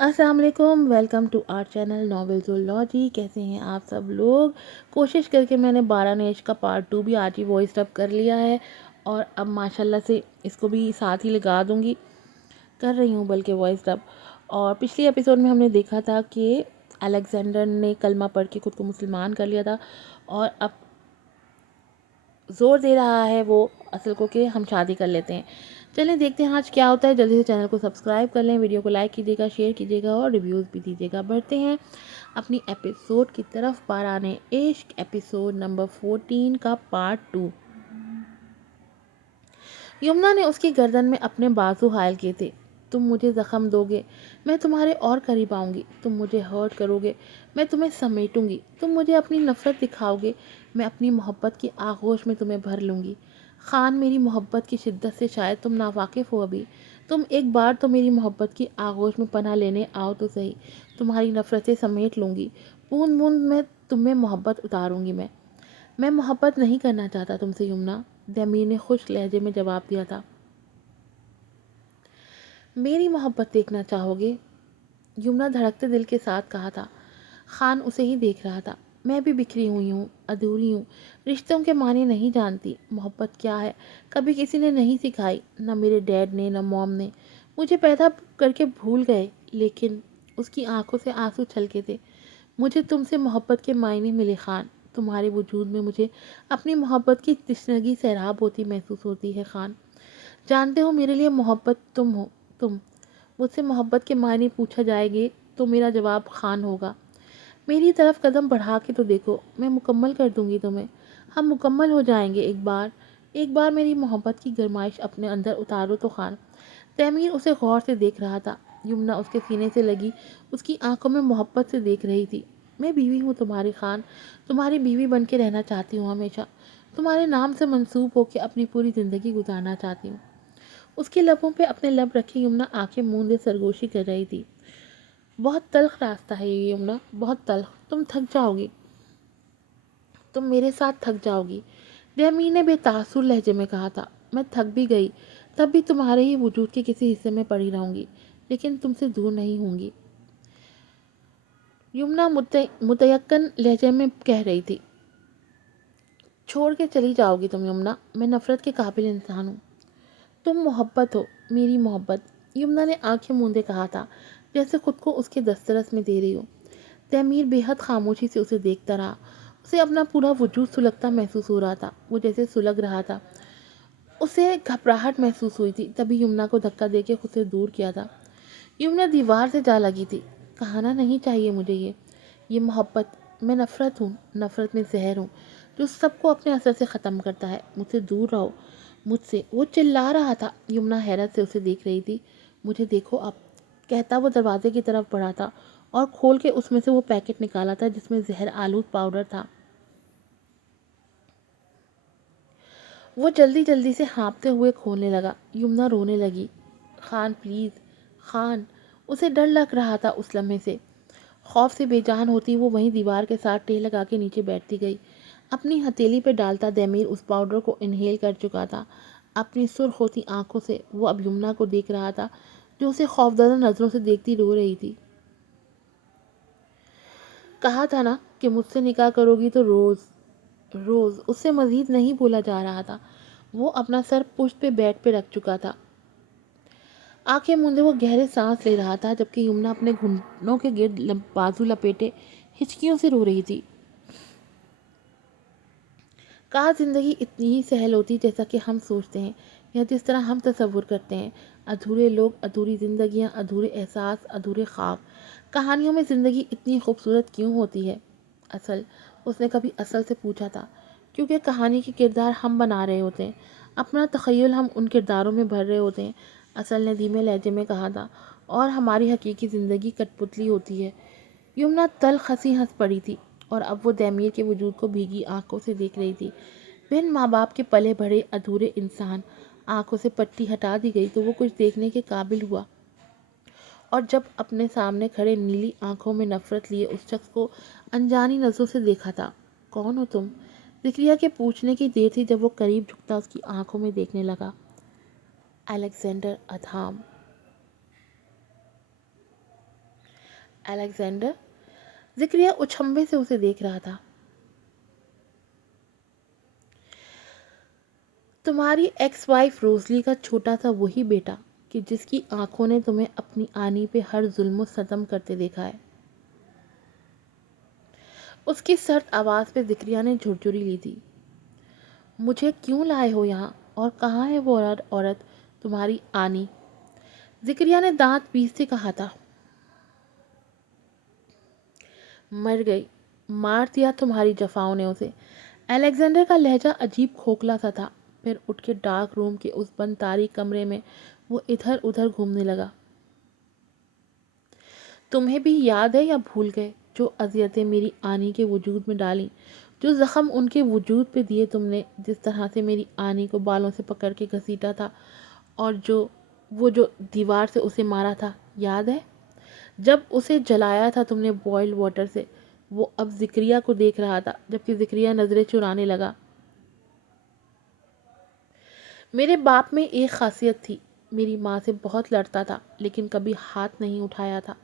السلام علیکم، welcome to are channel ناولزولوجی۔ کیسے ہیں آپ سب لوگ؟ کوشش کر کے میں نے 12 نیش کا پارٹ 2 بھی آج ہی وائس ڈب کر لیا ہے، اور اب ماشاءاللہ سے اس کو بھی ساتھ ہی لگا دوں گی، کر رہی ہوں بلکہ وائس ڈب۔ اور پچھلی ایپیسوڈ میں ہم نے دیکھا تھا کہ الیگزینڈر نے کلمہ پڑھ کے خود کو مسلمان کر لیا تھا، اور اب زور دے رہا ہے وہ اصل کو کہ ہم شادی کر لیتے ہیں۔ چلیں دیکھتے ہیں آج کیا ہوتا ہے۔ جلدی سے چینل کو سبسکرائب کر لیں، ویڈیو کو لائک کیجیے گا، شیئر کیجیے گا اور ریویوز بھی دیجیے گا۔ بڑھتے ہیں اپنی ایپیسوڈ کی طرف۔ باران عشق ایپیسوڈ نمبر 14 کا پارٹ 2۔ یمنا نے اس کی گردن میں اپنے بازو حائل کیے تھے۔ تم مجھے زخم دو گے، میں تمہارے اور قریب آؤں گی۔ تم مجھے ہرٹ کرو گے، میں تمہیں سمیٹوں گی۔ تم مجھے اپنی نفرت دکھاؤ گے، میں اپنی محبت کی آغوش میں تمہیں بھر لوں گی۔ خان، میری محبت کی شدت سے شاید تم ناواقف ہو ابھی۔ تم ایک بار تو میری محبت کی آغوش میں پناہ لینے آؤ تو صحیح، تمہاری نفرتیں سمیٹ لوں گی۔ بوند بوند میں تم میں محبت اتاروں گی۔ میں محبت نہیں کرنا چاہتا تم سے یمنا، دمیر نے خشک لہجے میں جواب دیا تھا۔ میری محبت دیکھنا چاہو گے؟ یمنا دھڑکتے دل کے ساتھ کہا تھا۔ خان اسے ہی دیکھ رہا تھا۔ میں بھی بکھری ہوئی ہوں، ادھوری ہوں، رشتوں کے معنی نہیں جانتی۔ محبت کیا ہے کبھی کسی نے نہیں سکھائی، نہ میرے ڈیڈ نے، نہ موم نے۔ مجھے پیدا کر کے بھول گئے، لیکن اس کی آنکھوں سے آنسو چھلکے تھے۔ مجھے تم سے محبت کے معنی ملے خان، تمہارے وجود میں مجھے اپنی محبت کی تشنگی سیراب ہوتی محسوس ہوتی ہے خان۔ جانتے ہو میرے لیے محبت تم ہو، تم۔ مجھ سے محبت کے معنی پوچھا جائے گے تو میرا جواب خان ہوگا۔ میری طرف قدم بڑھا کے تو دیکھو، میں مکمل کر دوں گی تمہیں۔ ہم مکمل ہو جائیں گے ایک بار میری محبت کی گرمائش اپنے اندر اتارو تو خان۔ تیمیر اسے غور سے دیکھ رہا تھا۔ یمنا اس کے سینے سے لگی اس کی آنکھوں میں محبت سے دیکھ رہی تھی۔ میں بیوی ہوں تمہاری خان، تمہاری بیوی بن کے رہنا چاہتی ہوں ہمیشہ، تمہارے نام سے منسوب ہو کے اپنی پوری زندگی گزارنا چاہتی ہوں۔ اس کے لبوں پہ اپنے لب رکھے یمنا آنکھیں موندے سرگوشی کر رہی تھی۔ بہت تلخ راستہ ہے یہ یمنا، بہت تلخ، تم تھک جاؤ گی، تم میرے ساتھ تھک جاؤ گی، دہمیر نے بے تاثر لہجے میں کہا تھا۔ میں تھک بھی گئی، تب بھی تمہارے ہی وجود کے کسی حصے میں پڑی رہوں گی، لیکن تم سے دور نہیں ہوں گی، یمنا متیقن لہجے میں کہہ رہی تھی۔ چھوڑ کے چلی جاؤ گی تم یمنا، میں نفرت کے قابل انسان ہوں۔ تم محبت ہو، میری محبت، یمنا نے آنکھیں موندے کہا تھا، جیسے خود کو اس کے دسترس میں دے رہی ہو۔ تیمیر بے حد خاموشی سے اسے دیکھتا رہا۔ اسے اپنا پورا وجود سلگتا محسوس ہو رہا تھا، وہ جیسے سلگ رہا تھا۔ اسے گھبراہٹ محسوس ہوئی تھی، تبھی یمنا کو دھکا دے کے خود سے دور کیا تھا۔ یمنا دیوار سے جا لگی تھی۔ کہانا نہیں چاہیے مجھے یہ محبت، میں نفرت ہوں، نفرت میں زہر ہوں جو سب کو اپنے اثر سے ختم کرتا ہے۔ مجھ سے دور رہو، مجھ سے، وہ چلا رہا تھا۔ یمنا حیرت سے اسے دیکھ رہی تھی۔ مجھے دیکھو اب، کہتا وہ دروازے کی طرف بڑھا تھا اور کھول کے اس میں سے وہ پیکٹ نکالا تھا جس میں زہر آلود پاؤڈر تھا۔ وہ جلدی جلدی سے ہانپتے ہوئے کھولنے لگا۔ یمنا رونے لگی۔ خان پلیز، خان۔ اسے ڈر لگ رہا تھا اس لمحے سے۔ خوف سے بے جان ہوتی وہ وہیں دیوار کے ساتھ ٹیل لگا کے نیچے بیٹھتی گئی۔ اپنی ہتھیلی پہ ڈالتا دمیر اس پاؤڈر کو انہیل کر چکا تھا۔ اپنی سرخ ہوتی آنکھوں سے وہ اب یمنا کو دیکھ رہا تھا جو اسے خوفزدہ نظروں سے دیکھتی رو رہی تھی۔ کہا تھا نا کہ مجھ سے نکاح کرو گی تو روز روز۔ اس سے مزید نہیں بولا جا رہا تھا۔ وہ اپنا سر پشت پہ بیڈ پہ رکھ چکا تھا۔ آنکھیں مندے وہ گہرے سانس لے رہا تھا جبکہ یمنا اپنے گھٹنوں کے گرد بازو لپیٹے ہچکیوں سے رو رہی تھی۔ کاش زندگی اتنی ہی سہل ہوتی جیسا کہ ہم سوچتے ہیں یا جس طرح ہم تصور کرتے ہیں۔ ادھورے لوگ، ادھوری زندگیاں، ادھورے احساس، ادھورے خواب۔ کہانیوں میں زندگی اتنی خوبصورت کیوں ہوتی ہے؟ اس نے کبھی اصل سے پوچھا تھا۔ کیونکہ کہانی کے کردار ہم بنا رہے ہوتے ہیں، اپنا تخیل ہم ان کرداروں میں بھر رہے ہوتے ہیں، اصل نے دھیمے لہجے میں کہا تھا، اور ہماری حقیقی زندگی کٹ پتلی ہوتی ہے۔ یمنا تلخ ہنسی ہنس پڑی تھی اور اب وہ دمیر کے وجود کو بھیگی آنکھوں سے دیکھ رہی تھی۔ بن ماں باپ کے پلے بڑے ادھورے انسان، آنکھوں سے پٹی ہٹا دی گئی تو وہ کچھ دیکھنے کے قابل ہوا، اور جب اپنے سامنے کھڑے نیلی آنکھوں میں نفرت لیے اس شخص کو انجانی نظروں سے دیکھا تھا۔ کون ہو تم؟ ذکریہ کے پوچھنے کی دیر تھی جب وہ قریب جھکتا اس کی آنکھوں میں دیکھنے لگا۔ الیگزینڈر ادھام۔ الیگزینڈر؟ ذکریہ اچھمبے سے اسے دیکھ رہا تھا۔ تمہاری ایکس وائف روزلی کا چھوٹا سا وہی بیٹا کہ جس کی آنکھوں نے تمہیں اپنی آنی پہ ہر ظلم و ستم کرتے دیکھا ہے۔ اس کی سرد آواز پہ ذکریہ نے جھرجھری لی تھی۔ مجھے کیوں لائے ہو یہاں، اور کہاں ہے وہ عورت تمہاری آنی؟ ذکریہ نے دانت پیستے کہا تھا۔ مر گئی، مار دیا تمہاری جفاؤں نے اسے۔ الیگزینڈر کا لہجہ عجیب کھوکھلا سا تھا، پھر اٹھ کے ڈارک روم کے اس بند تاریک کمرے میں وہ ادھر ادھر گھومنے لگا۔ تمہیں بھی یاد ہے یا بھول گئے جو اذیتیں میری آنی کے وجود میں ڈالیں، جو زخم ان کے وجود پہ دیے تم نے، جس طرح سے میری آنی کو بالوں سے پکڑ کے گھسیٹا تھا، اور جو دیوار سے اسے مارا تھا، یاد ہے؟ جب اسے جلایا تھا تم نے بوائل واٹر سے۔ وہ اب ذکریہ کو دیکھ رہا تھا، جبکہ ذکریہ نظریں چرانے لگا۔ میرے باپ میں ایک خاصیت تھی، میری ماں سے بہت لڑتا تھا لیکن کبھی ہاتھ نہیں اٹھایا تھا،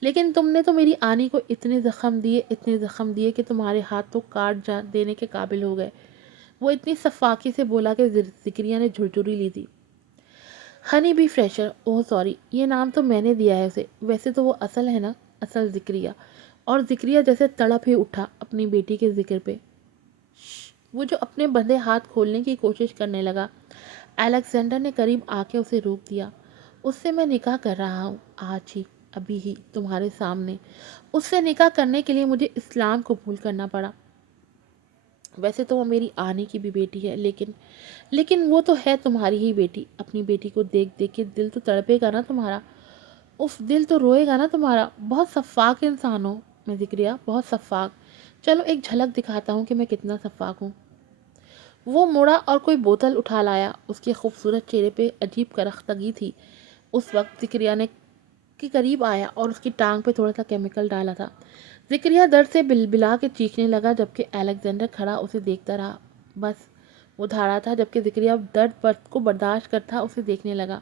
لیکن تم نے تو میری آنی کو اتنے زخم دیے کہ تمہارے ہاتھ تو کاٹ دینے کے قابل ہو گئے۔ وہ اتنی صفاقی سے بولا کہ ذکریہ نے جھرجھری لی تھی۔ Honey Bee Fresher, oh sorry, یہ نام تو میں نے دیا ہے اسے، ویسے تو وہ اصل ہے نا، اصل ذکریہ۔ اور ذکریہ جیسے تڑپ ہی اٹھا اپنی بیٹی کے ذکر پہ۔ وہ جو اپنے بندھے ہاتھ کھولنے کی کوشش کرنے لگا، الیگزینڈر نے قریب آ کے اسے روک دیا۔ اس سے میں نکاح کر رہا ہوں، آج ہی، ابھی ہی، تمہارے سامنے۔ اس سے نکاح کرنے کے لیے مجھے اسلام قبول کرنا پڑا۔ ویسے تو وہ میری آنی کی بھی بیٹی ہے، لیکن وہ تو ہے تمہاری ہی بیٹی۔ اپنی بیٹی کو دیکھ دیکھ کے دل تو تڑپے گا نا تمہارا، اف، دل تو روئے گا نا تمہارا۔ بہت شفاق انسان ہو میں ذکریہ، بہت شفاق۔ چلو ایک جھلک دکھاتا ہوں کہ میں کتنا شفاق ہوں۔ وہ مڑا اور کوئی بوتل اٹھا لایا۔ اس کے خوبصورت چہرے پہ عجیب کرختگی تھی۔ اس وقت ذکریہ نے کے قریب آیا اور اس کی ٹانگ پہ تھوڑا سا کیمیکل ڈالا تھا۔ ذکریہ درد سے بلبلا کے چیخنے لگا، جبکہ الیگزینڈر کھڑا اسے دیکھتا رہا۔ بس وہ دھاڑا تھا، جبکہ ذکریہ درد کو برداشت کرتا اسے دیکھنے لگا۔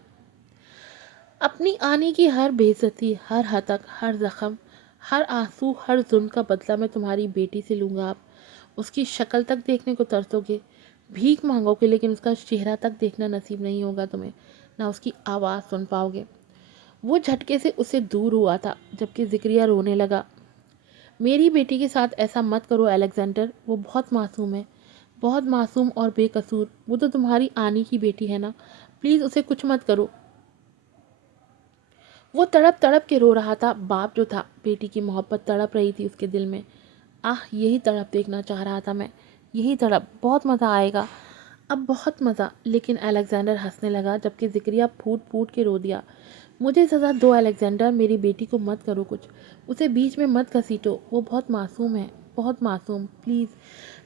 اپنی آنی کی ہر بے عزتی، ہر ہتک، ہر زخم، ہر آنسو، ہر ظلم کا بدلہ میں تمہاری بیٹی سے لوں گا۔ آپ اس کی شکل تک دیکھنے کو ترسو گے، بھیک مانگو گے، لیکن اس کا چہرہ تک دیکھنا نصیب نہیں ہوگا تمہیں، نہ اس کی آواز سن پاؤ گے۔ وہ جھٹکے سے اسے دور ہوا تھا، جبکہ ذکریہ رونے لگا۔ میری بیٹی کے ساتھ ایسا مت کرو الیگزینڈر، وہ بہت معصوم ہے، بہت معصوم اور بے قصور۔ وہ تو تمہاری آنی کی بیٹی ہے نا، پلیز اسے کچھ مت کرو۔ وہ تڑپ تڑپ کے رو رہا تھا۔ باپ جو تھا، بیٹی کی محبت تڑپ رہی تھی اس کے دل میں۔ یہی تڑپ دیکھنا چاہ رہا تھا میں، یہی تڑپ، بہت مزہ آئے گا اب، بہت مزہ۔ لیکن الیگزینڈر ہنسنے لگا، جبکہ ذکریہ پھوٹ پھوٹ کے رو دیا۔ مجھے سزا دو الیگزینڈر، میری بیٹی کو مت کرو کچھ، اسے بیچ میں مت گھسیٹو، وہ بہت معصوم ہے، بہت معصوم، پلیز۔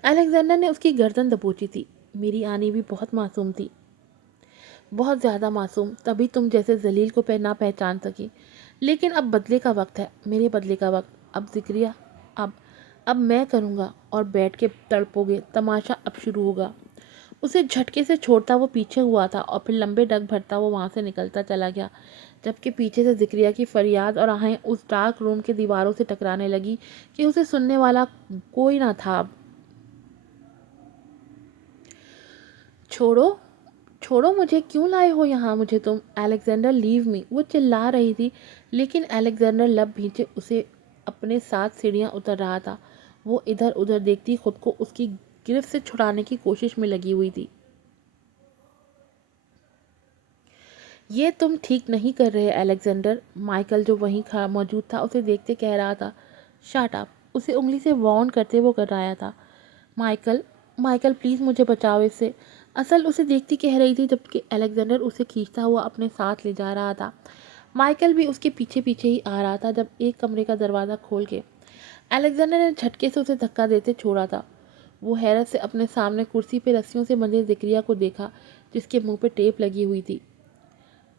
الیگزینڈر نے اس کی گردن دبوچی تھی۔ میری آنی بھی بہت معصوم تھی، بہت زیادہ معصوم، تبھی تم جیسے ذلیل کو نہ پہچان سکی۔ لیکن اب بدلے کا وقت ہے، میرے بدلے کا وقت۔ اب ذکریہ، اب میں کروں گا، اور بیٹھ کے تڑپو گے، تماشا اب شروع ہوگا۔ اسے جھٹکے سے چھوڑتا وہ پیچھے ہوا تھا، اور پھر لمبے ڈگ بھرتا وہ وہاں سے نکلتا چلا گیا، جبکہ پیچھے سے ذکریہ کی فریاد اور آہیں اس ڈارک روم کے دیواروں سے ٹکرانے لگی کہ اسے سننے والا کوئی نہ تھا اب۔ چھوڑو، چھوڑو مجھے، کیوں لائے ہو یہاں مجھے تم؟ الیگزینڈر لیو می، وہ چلا رہی تھی، لیکن الیگزینڈر لب بھینچے اسے اپنے ساتھ سیڑھیاں اتر رہا تھا۔ وہ ادھر ادھر دیکھتی خود کو اس کی گرفت سے چھڑانے کی کوشش میں لگی ہوئی تھی۔ یہ تم ٹھیک نہیں کر رہے الیگزینڈر، مائیکل جو وہیں موجود تھا اسے دیکھتے کہہ رہا تھا۔ شٹ اپ، اسے انگلی سے وارن کرتے وہ کر رہا تھا۔ مائیکل، مائیکل پلیز مجھے بچاؤ اس سے، اصل اسے دیکھتی کہہ رہی تھی، جبکہ الیگزینڈر اسے کھینچتا ہوا اپنے ساتھ لے جا رہا تھا۔ مائیکل بھی اس کے پیچھے پیچھے ہی آ رہا تھا، جب ایک کمرے کا دروازہ کھول کے الیگزینڈر نے جھٹکے سے اسے دھکا دیتے چھوڑا تھا۔ وہ حیرت سے اپنے سامنے کرسی پہ رسیوں سے بندھے ذکریہ کو دیکھا، جس کے منہ پہ ٹیپ لگی ہوئی تھی۔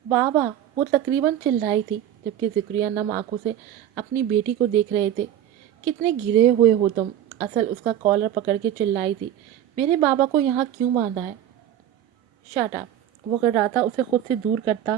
بابا، وہ تقریباً چلائی تھی، جبکہ ذکریہ نم آنکھوں سے اپنی بیٹی کو دیکھ رہے تھے۔ کتنے گرے ہوئے ہو تم، اصل اس کا کالر پکڑ کے چلائی تھی، میرے بابا کو یہاں کیوں باندھا ہے؟ شٹ اپ، وہ کر رہا تھا اسے خود سے دور کرتا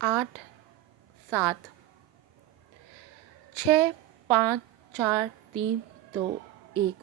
8, 7, 6, 5, 4, 3, 2, 1।